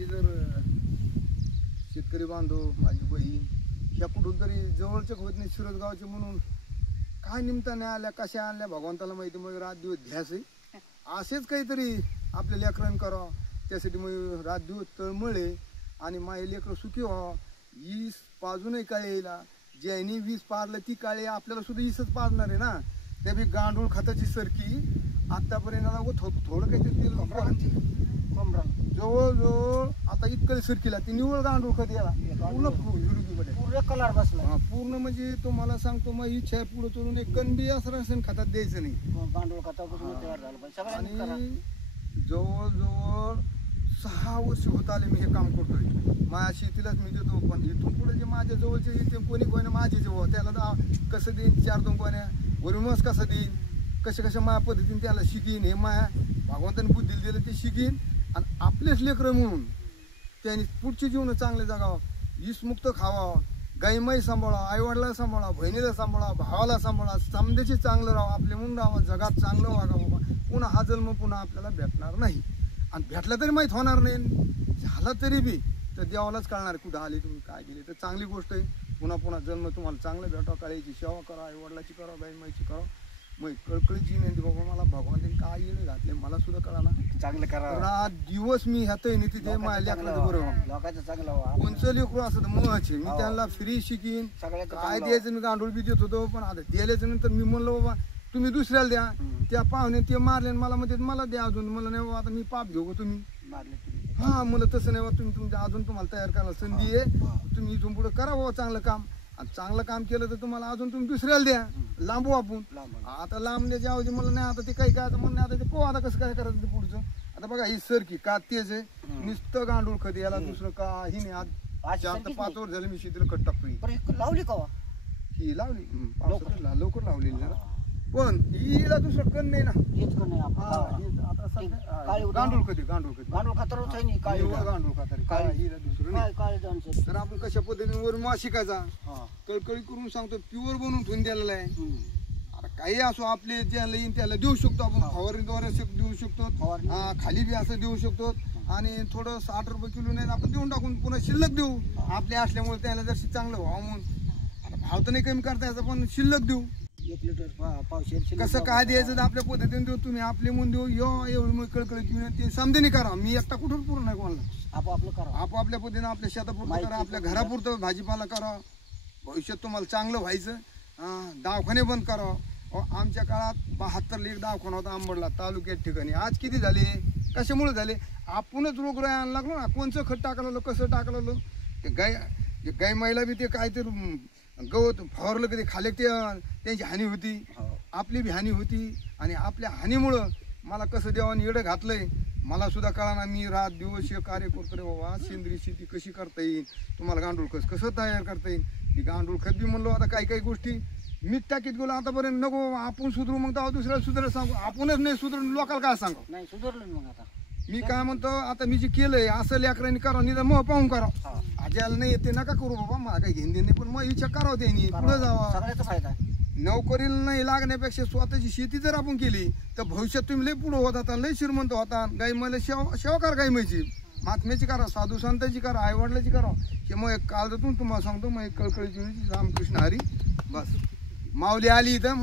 अशी जर शेतकरी बांधव माझी बहीण ह्या कुठून तरी जवळचे होत नाही शिरसगावचे म्हणून काय निमित्ताने आल्या कशा आणल्या भगवंताला माहिती. मग रात दिवस ध्यास असेच काहीतरी आपल्या लेकरांनी करावं त्यासाठी मग रात दिवस तळमळे आणि माझे लेकरं सुखी व्हावं. ईस पाजूनही काळे येईला ज्यांनी वीस पाजलं ती काळे आपल्याला सुद्धा ईसच पाजणार आहे ना. त्या बी गांडूळ खताची सरकी आतापर्यंत थोडं काहीतरी तेल जवळजवळ आता इतकं सरकीला ती निवळ गांडूळ खत याला पूर्ण कलर बसला पूर्ण. म्हणजे तुम्हाला सांगतो मग इच्छा आहे पुढे चलून एक कणबी असं रासायनिक खतात द्यायचं नाही गांडूळ खतापासून. आणि जवळजवळ 6 वर्ष होत आले मी हे काम करतोय. माझ्या शेतीलाच मी देतो पण इथून पुढे जे माझ्या जवळचे येते कोणी कोणी माझे जेव्हा त्याला कसं देईन 4-2 कोण्या वरून मस कसं देईन कशा माझ्या पद्धतीने त्याला शिकीन. हे माया भगवंताने बुद्धी दिलं ते शिकीन आणि आपलेच लेकरं म्हणून त्यांनी पुढचे जीवन चांगले जगावं ईसमुक्त खावावं गाईमाई सांभाळा आईवडिला सांभाळा बहिणीला सांभाळा भावाला सांभाळा समजेची चांगलं राहावं आपले म्हणून राहावं जगात चांगलं वागावं बाबा. पुन्हा हा जन्म पुन्हा आपल्याला भेटणार नाही आणि भेटला तरी माहीत होणार नाही झाला तरी बी तर देवालाच कळणार कुठं आले तुम्ही काय केले. तर चांगली गोष्ट आहे. पुन्हा जन्म तुम्हाला चांगलं भेटावं काळीची सेवा करा आईवडिलाची करा गाईमाईची करा. मग कळकळीची नाही बाबा मला भगवंताने काय येणे घातले मला सुद्धा कळा ना चांगलं करा. रात दिवस मी ह्यात नाही तिथे माझ्या लेकराचं बरोबर लोकांचं चांगलं कोणचं लेकरू असं महचे मी त्यांना फ्री शिकीन काय द्यायचं मी गांडूळ बी देत होतो. पण आता द्यायल्याच्या नंतर मी म्हणलो बाबा तुम्ही दुसऱ्याला द्या. त्या पाहुणे ते मारले मला म्हणते मला द्या अजून. मला नाही बाबा आता मी पाप घेऊ तुम्ही मारले हा मला तसं नाही बाबा तुम्ही तुमच्या अजून तुम्हाला तयार करायला संधी आहे तुम्ही इथून पुढे करा बाबा चांगलं काम. आणि चांगलं काम केलं तर तुम्हाला अजून तुम्ही दुसऱ्याला द्या लांबू आपण. आता लांबण्याच्या ऐवजी मला नाही आता ते काही काय म्हणणं आता ते पो आता कसं काय करायचं ते पुढचं. आता बघा ही सरकी का तेच आहे नुसतं गांडूळ खत याला दुसरं काही नाही. आज 4 ते 5 वर्ष झाले मी शेतीला खत टाकतोय. लावली का ही लावली लवकर लावलेली जरा पण हिला दुसरं कण नाही ना हेच कण नाही. गांडूळ खत गांडूळ खातर गांडूळ खातर हिला दुसरं नाही. तर आपण कशा पद्धतीने वरून मास शिकायचा कळकळी करून सांगतो प्युअर बनवून ठेवून द्यायला आहे. आता काही असो आपले ज्याला येईन त्याला देऊ शकतो आपण फवारणीद्वारे देऊ शकतो खाली बी असं देऊ शकतो. आणि थोडं 60 रुपये किलो नाही आपण देऊन टाकून पुन्हा शिल्लक देऊ आपले असल्यामुळे त्याला जर चांगलं व्हावं म्हणून. आता भाव तर नाही कमी करता यायचा पण शिल्लक देऊ 1 लिटर कसं काय द्यायचं तर आपल्या पद्धतीने देऊ. तुम्ही आपले म्हणून देऊ एवढी मग कळकळी ते समजेने करा. मी एकटा कुठून पूर्ण नाही कोणाला आपापलं करा आपापल्या पद्धतीने आपल्या शेतापुरतं करा आपल्या घरापुरतं भाजीपाला करा. भविष्यात तुम्हाला चांगलं व्हायचं. दवाखाने बंद करा. आमच्या काळात 72 एक दवाखाना होता आंबडला तालुक्यात ठिकाणी. आज किती झाले कशामुळे झाले आपणच रोगराई आणायला लागलो ना. कोणचं खत टाकलं कसं टाकलं ते गाय माईला बी ते काहीतरी गवत फवारलं कधी खाले ते त्यांची हानी होती आपली बी हानी होती. आणि आपल्या हानीमुळं मला कसं देवाने येडं घातलंय मला सुद्धा कळाना. मी रात दिवस कार्य करतो रे बाबा सेंद्रिय शेती कशी करता येईल तुम्हाला गांडूळ खत कसं तयार करता येईल. मी गांडूळ खत बी म्हणलो आता काही गोष्टी मीच टाकीत गेलो आतापर्यंत नको आपण सुधरू मग तेव्हा दुसऱ्याला सुधारायला सांगू आपणच नाही सुधरून लोकांना काय सांगू नाही सुधारलं. मग आता मी काय म्हणतो आता मी जे केलंय असं लेकरांनी करा निदान मग पाहून करा. आज्याला नाही येते नका करू बाबा मला काही घेऊन देणे पण मग इच्छा करावं त्यांनी पुढे जावा. सगळ्याचा फायदा नोकरीला नाही लागण्यापेक्षा स्वतःची शेती जर आपण केली तर भविष्यात तुम्ही लय पुढे होता लय श्रीमंत होता. गाई मला सेवा करा गाई म्हैची महात्म्याची करा साधू संतांची करा आईवडिलाची करा. हे मग काल तुम्हाला सांगतो मग कळकळीची रामकृष्ण हरी बस माऊली आली इथं.